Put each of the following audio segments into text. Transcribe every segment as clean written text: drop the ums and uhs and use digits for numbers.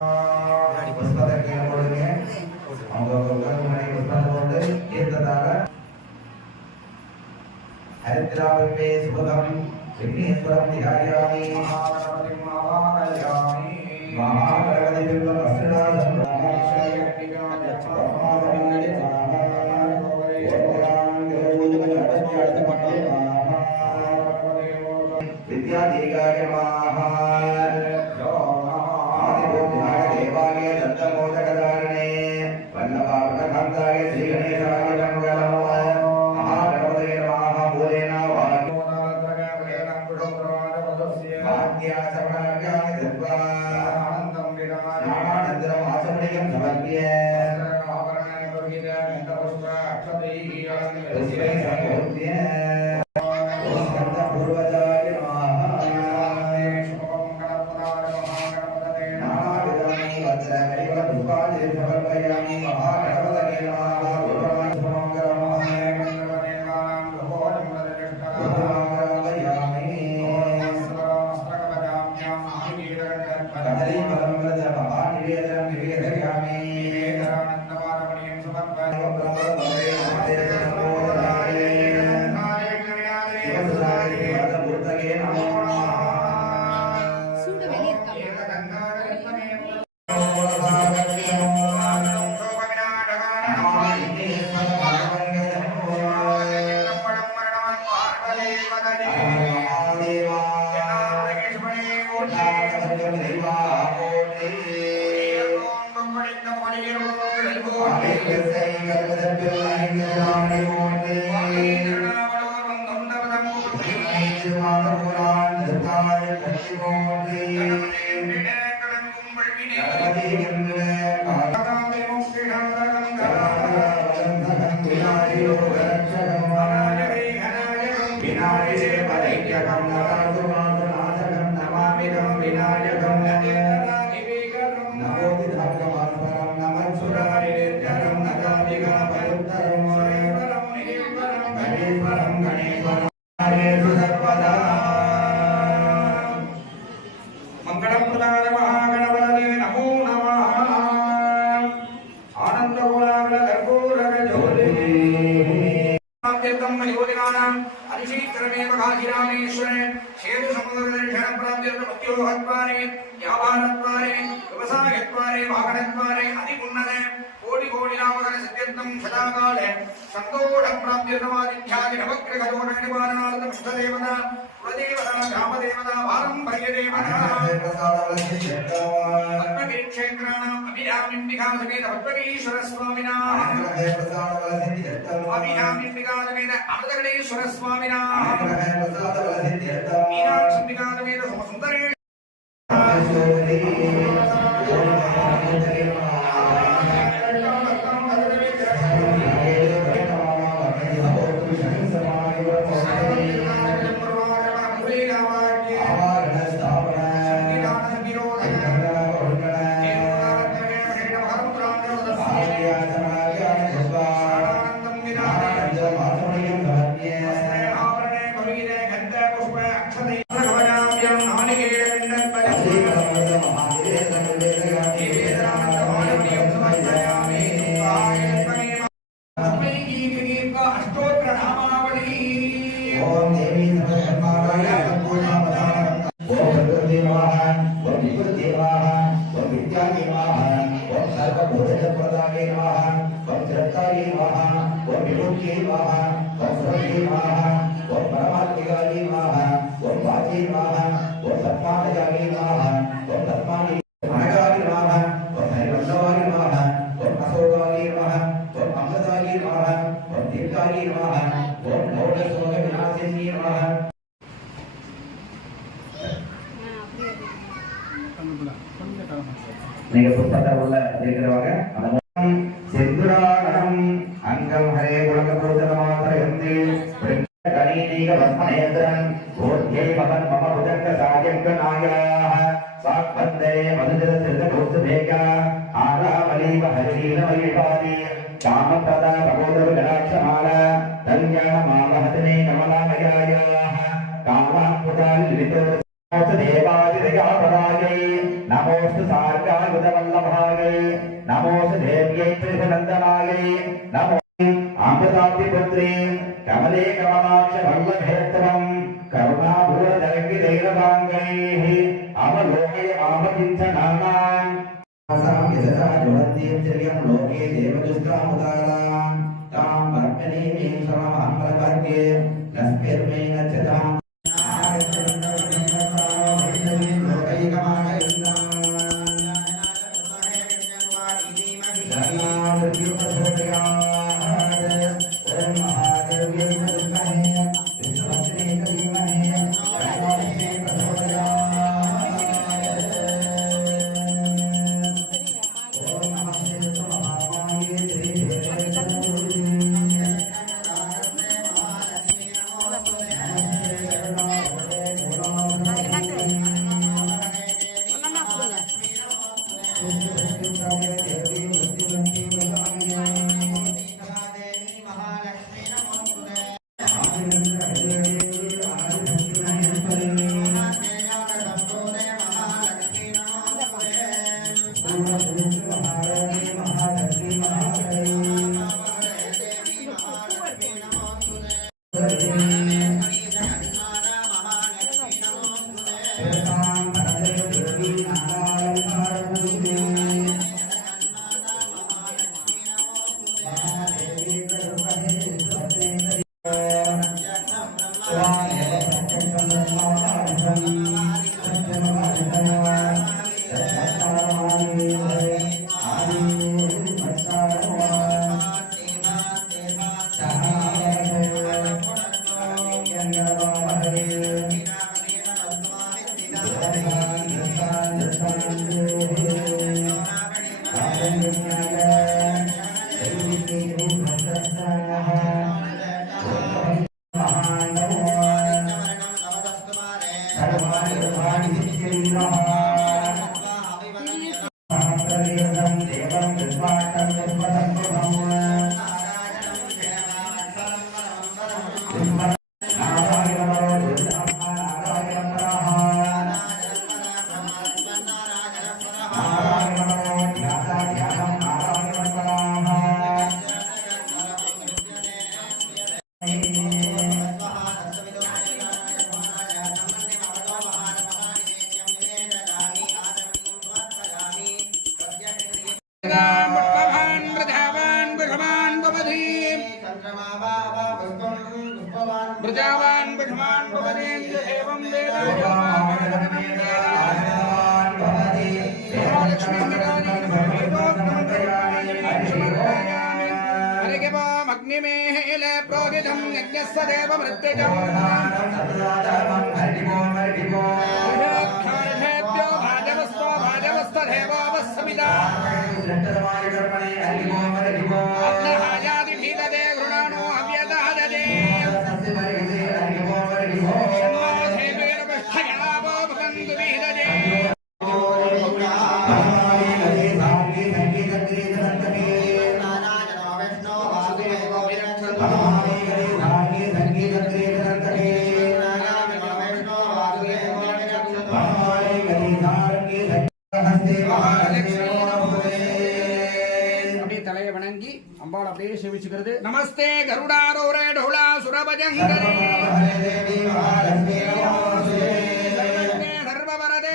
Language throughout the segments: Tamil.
புஷ்பத்தை போடுங்க. அவங்க உட்கார்ந்து புஷ்பத்தை போட்டு தீர்த்ததாக ஹரித்ராவிமே சுபகம் விக்னேஸ்வரம் தியாயாமி மகாகணபதி மகாகணயாமி மகாகணபதி பிம்பம் அஸ்ரதாசம் வித்யா தேகாய மகா நீங்க புத்தகத்தை உள்ள இருக்கிறவங்க செந்துராணம் அங்கம் ஹரே குலக புருஷன மாத்திரயந்தி கணீனீக வஸ்மநேந்திரன் ஓர்யே மகன் மம புஜங்க சாயங்க நாயாः சாக்பந்தே மதுஜர சித்த கோஸ்தேகா ஆராமலீவ ஹரிலீல மயிபாதி காமபதா பகோதர கடாட்சமால கல்யாண மாமஹதனே கமலாமயாயாः காமாத்புதால் விவிதோ தேவாதிதயாபதாயை நமோஸ்து சார்காய अमृतवल्लभायै नमोऽस्तु देव्यै त्रिशनन्दनायै नमो अमृताब्धिपुत्री कमले कमलाक्षवल्लभेत्तरं करुणाभूरदरङ्गिदैरवाङ्गैः अवलोके आमचिन्तनानां यशसा जुवन्तीं लोके देवदुष्टामुदारां तां भक्तनीमीं सममहम्बलवर्गे तस्मिर्मे गच्छताम् प्रजावान् ब्रह्मान् भवदेन्द्र एवं अग्निमेल प्रोदितं यज्ञस्य देव मृत्युजं भाजवस्तो भाजवस्तदेवावस्समिता अग्नहायादिभीलदे गृणानो हव्यदहददे नमस्ते गरुडारोरे ढोला सुरभजंगरे सर्ववरदे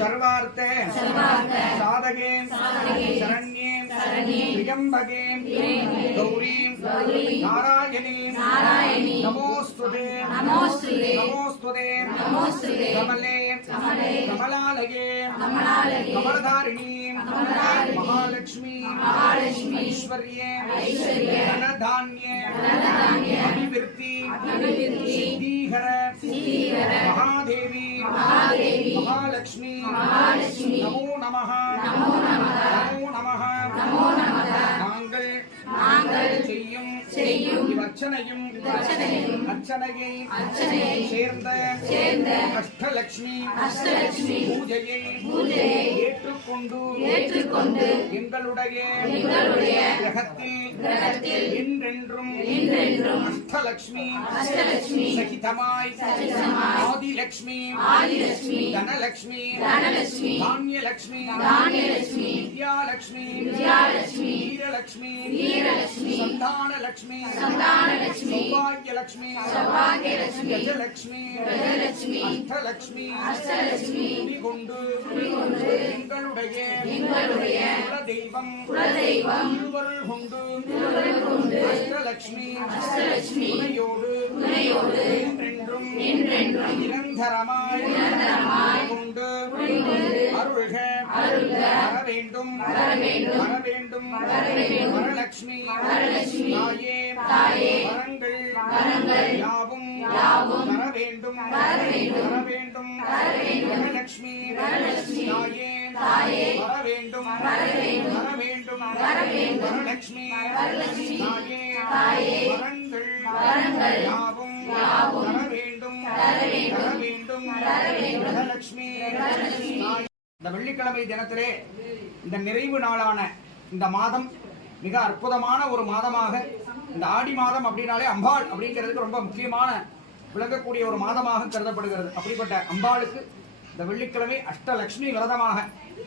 सर्वार्थे साधके शरण्ये त्र्यंबके गौरी नारायणी नमोस्तुते कमले कमलालये कमलधारिणी महालक्ष्मी ऐश्वर्ये धनधान्ये अभिवृद्धि सिद्धिहर महादेवी महालक्ष्मी नमो नमः नांगल செய்யும் அர்ச்சனையும் அர்ச்சனையை சேர்ந்த அஷ்டலட்சுமி பூஜையை ஏற்றுக்கொண்டு எங்களுடைய கிரகத்தில் என்றென்றும் அஷ்டலட்சுமி சகிதமாய் ஆதிலட்சுமி தனலட்சுமி தானியலட்சுமி வித்யாலட்சுமி வீரலட்சுமி சந்தானலட்சுமி சௌபாகியலட்சுமி கஜலட்சுமி அஷ்டலட்சுமி கொண்டு எங்களுடைய குலதெய்வம் திருவருள் கொண்டு அஷ்டலட்சுமி துணையோடு என்றென்றும் நிரந்தரமாய் கொண்டு அருள்க வர வேண்டும் வரலட்சுமி தாயே வரங்கள் யாவும் வர வேண்டும் வரலட்சுமி தாயே வர வேண்டும் வரலட்சுமி தாயே வரங்கள் யாவும் வர வேண்டும் வரலட்சுமி. இந்த வெள்ளிக்கிழமை தினத்திலே இந்த நிறைவு நாளான இந்த மாதம் மிக அற்புதமான ஒரு மாதமாக, இந்த ஆடி மாதம் அப்படின்னாலே அம்பாள் அப்படிங்கிறதுக்கு ரொம்ப முக்கியமான விளங்கக்கூடிய ஒரு மாதமாக கருதப்படுகிறது. அப்படிப்பட்ட அம்பாளுக்கு இந்த வெள்ளிக்கிழமை அஷ்டலட்சுமி விரதமாக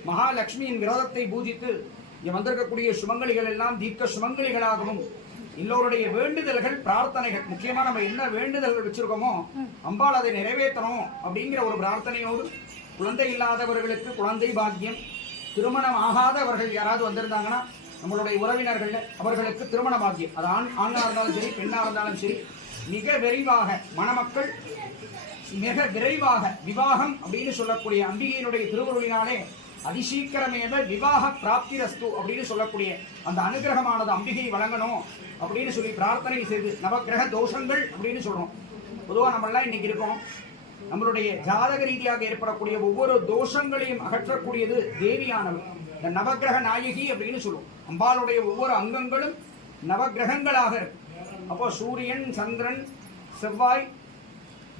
மகாலட்சுமியின் விரதத்தை பூஜித்து இங்கே வந்திருக்கக்கூடிய சுமங்கலிகள் எல்லாம் தீர்க்க சுமங்கலிகளாகவும் எல்லோருடைய வேண்டுதல்கள் பிரார்த்தனைகள், முக்கியமா நம்ம என்ன வேண்டுதல்கள் வச்சிருக்கோமோ அம்பாள் அதை நிறைவேற்றணும் அப்படிங்கிற ஒரு பிரார்த்தனையோடு குழந்தை இல்லாதவர்களுக்கு குழந்தை பாக்கியம், திருமணம் ஆகாதவர்கள் யாராவது வந்திருந்தாங்கன்னா நம்மளுடைய உறவினர்கள் அவர்களுக்கு திருமண பாக்கியம், அது ஆணா இருந்தாலும் சரி பெண்ணா இருந்தாலும் சரி மிக விரைவாக மணமக்கள் மிக விரைவாக விவாகம் அப்படின்னு சொல்லக்கூடிய அம்பிகையினுடைய திருவருளினாலே அதிசீக்கிரமேத விவாக பிராப்தி ரஸ்து அப்படின்னு சொல்லக்கூடிய அந்த அனுகிரகமானது அம்பிகை வழங்கணும் அப்படின்னு சொல்லி பிரார்த்தனை செய்து நவக்கிரக தோஷங்கள் அப்படின்னு சொல்றோம். பொதுவாக நம்மளாம் இன்னைக்கு இருக்கோம், நம்மளுடைய ஜாதக ரீதியாக ஏற்படக்கூடிய ஒவ்வொரு தோஷங்களையும் அகற்றக்கூடியது தேவியானவர், இந்த நவக்கிரக நாயகி அப்படின்னு சொல்லுவோம். அம்பாளுடைய ஒவ்வொரு அங்கங்களும் நவக்கிரகங்களாக இருக்கு. அப்போ சூரியன், சந்திரன், செவ்வாய்,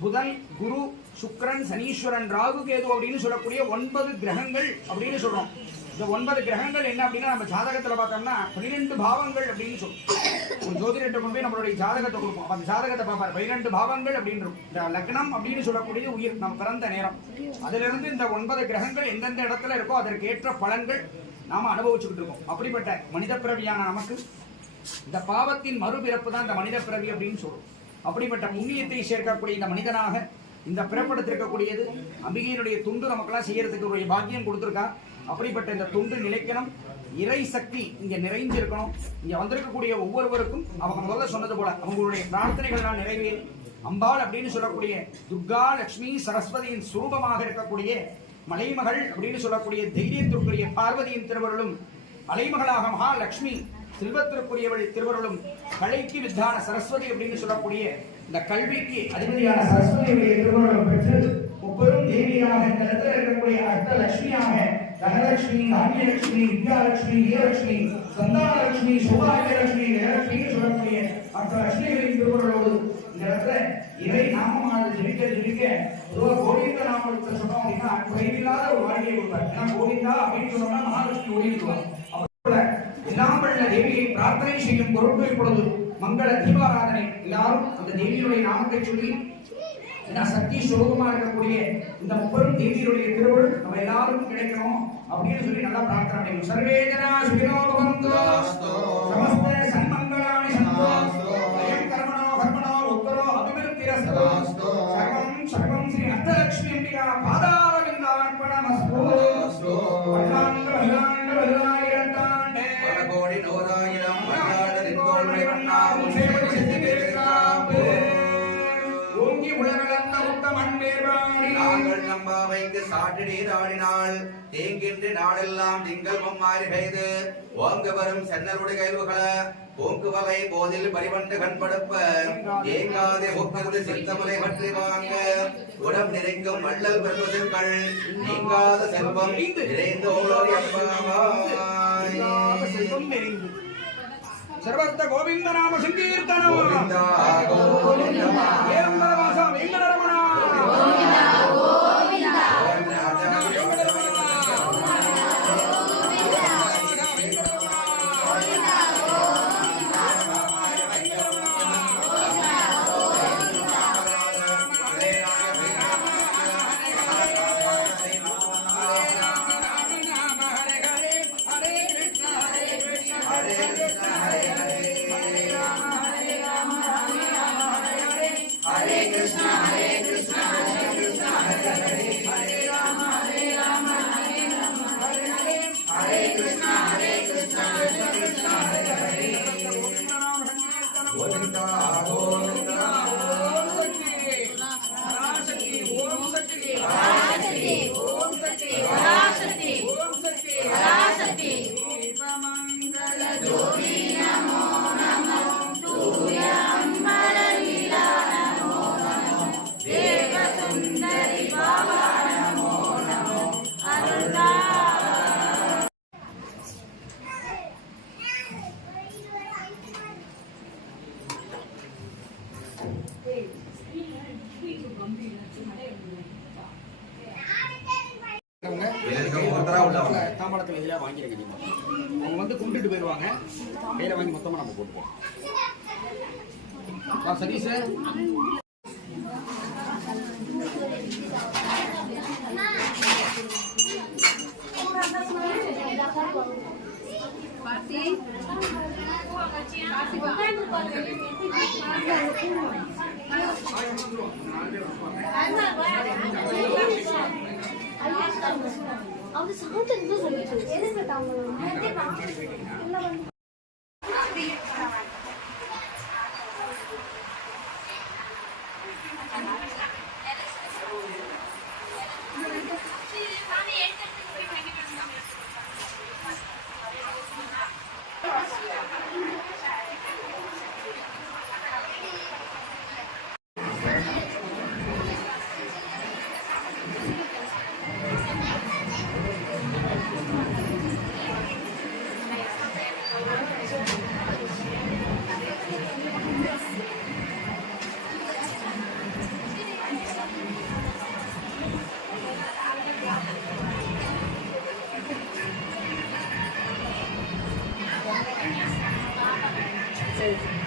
புதன், குரு, சுக்கிரன், சனீஸ்வரன், ராகு, கேது அப்படின்னு சொல்லக்கூடிய 9 கிரகங்கள் அப்படின்னு சொல்றோம். இந்த 9 கிரகங்கள் என்ன அப்படின்னா நம்ம ஜாதகத்துல பார்த்தோம்னா 12 பாவங்கள் அப்படின்னு சொல்லுவோம். ஒரு ஜோதிடத்தை கொண்டு போய் நம்மளுடைய ஜாதகத்தை கொடுப்போம், அந்த ஜாதகத்தை பார்ப்பார் 12 பாவங்கள் அப்படின்னு இருக்கும். இந்த லக்னம் அப்படின்னு சொல்லக்கூடிய உயிர் நம்ம பிறந்த நேரம், அதுல இருந்து இந்த 9 கிரகங்கள் எந்தெந்த இடத்துல இருக்கோ அதற்கு ஏற்ற பலன்கள் நாம அனுபவிச்சுக்கிட்டு இருக்கோம். அப்படிப்பட்ட மனித பிறவியான நமக்கு இந்த பாவத்தின் மறுபிறப்பு தான் இந்த மனித பிறவி அப்படின்னு சொல்றோம். அப்படிப்பட்ட புண்ணியத்தை சேர்க்கக்கூடிய இந்த மனிதனாக இந்த பிறப்பெடுத்திருக்கக்கூடியது அம்பிகையினுடைய துண்டு நமக்கெல்லாம் செய்யறதுக்கு ஒரு பாக்கியம் கொடுத்துருக்கா. அப்படிப்பட்ட இந்த துண்டு நிலைக்கணும், இறை சக்தி இங்க நிறைஞ்சிருக்கணும். இங்க வந்திருக்கக்கூடிய ஒவ்வொருவருக்கும் அவங்க முதல்ல சொன்னது போல அவங்களுடைய பிரார்த்தனைகள்லாம் நிறைவேறி அம்பாள் அப்படின்னு சொல்லக்கூடிய துர்கா லட்சுமி சரஸ்வதியின் சுரூபமாக இருக்கக்கூடிய மலைமகள் அப்படின்னு சொல்லக்கூடிய தைரியத்திற்குரிய பார்வதியின் திருவருளும், அலைமகளாக மகாலட்சுமி செல்வத்திற்குரியவள் திருவருளும், கலைக்கு வித்தான சரஸ்வதி அப்படின்னு சொல்லக்கூடிய இந்த கல்விக்கு அதிபதியான சரஸ்வதியுடைய திருவருளும் பெற்று ஒவ்வொரும் தேவியாக இந்த இடத்துல இருக்கக்கூடிய அஷ்டலட்சுமியாக தனலட்சுமி, தானியலட்சுமி, வித்யாலட்சுமி, வீரலட்சுமி, சந்தானலட்சுமி, சௌபாகியலட்சுமி, ஜெயலட்சுமி சொல்லக்கூடிய அஷ்டலட்சுமிகளின் திருவருளோடு இந்த இடத்துல இறை நாமமானது ஜெபிக்க கோவிந்த நாமத்தை சொன்னோம் அப்படின்னா குறைவில்லாத ஒரு வாழ்க்கையை கொடுப்பார். ஏன்னா கோவிந்தா அப்படின்னு சொன்னோம்னா மகாலட்சுமி ஓடிடுவார். எல்லாம் வல்ல தேவியை பிரார்த்தனை செய்யும் பொருட்கள் இப்பொழுது மங்கள தீபாராதனை எல்லாரும் அந்த தேவியுடைய நாமத்தை சொல்லி சக்தி சுரூபமா இருக்கக்கூடிய இந்த முப்பெரும் தேவியுடைய திருவருள் நம்ம எல்லாரும் கிடைக்கணும் அப்படின்னு சொல்லி நல்லா பிரார்த்தனை செய்யணும். சர்வே ஜனா சுகினோ பவந்து, சமஸ்த சன்மங்களானி சந்தோ, அயம் கர்மணோ கர்மணோ உத்தரோ அபிவிருத்திரஸ்து, சர்வம் சர்வம் ஸ்ரீ அஷ்டலட்சுமி அம்பிகா பாதாரவிந்தார்ப்பணமஸ்து. வல்லாண்ட வல்லாண்ட வல்லாயிரத்தாண்டே கோடி நூறாயிரம் மன்னாடரித்தோள்மை வண்ணாவும் சேவடி சித்திகேற்காப்பு ஓங்கி உலகளந்த உத்தமன் வேர்வாணி நாங்கள் நம்பாவைக்கு சாட்டு நீராடினாள் தேங்கின்றி நாடெல்லாம் திங்கள் மும்மாறி பெய்து ஓங்க வரும் சென்னருடைய கைவுகள போக்கு வகை போதில் பரிவண்டு கண்படுப்ப ஏங்காதே ஒப்பிருந்து சித்தமுறை பற்றி வாங்க உடம் நிறைக்கும் வள்ளல் பெருவதற்கள் நீங்காத செல்வம் நிறைந்த ஓடி அம்பாவாய் சர்வர்த்த கோவிந்த நாம சங்கீர்த்தனம் கோவிந்தா கோவிந்தா ஏரம்பரவாச வெங்கடரமணா கோவிந்தா கோவிந்தா கோவிந்தா கோவிந்தா ஓம் சக்தி பராசக்தி ஓம் சக்தி பராசக்தி ஓம் சக்தி பராசக்தி ஓம் சக்தி பராசக்தி தீபமங்கல ஜோதி நமோ நமோ தூய அம்பல லீலா நமோ நமோ தேவ சுந்தரி பாபா நமோ நமோ அருள்தா தாம்பளத்தில் இதில் வாங்கிடுங்க நீங்க அவங்க வந்து கும்பிட்டுட்டு போயிடுவாங்க கையில் வாங்கி மொத்தமாக நம்ம போட்டுப்போம் சதீஷ் அது சவுண்ட் என்ன சொல்லிட்டு எதுக்கு தாம்பலம் சரி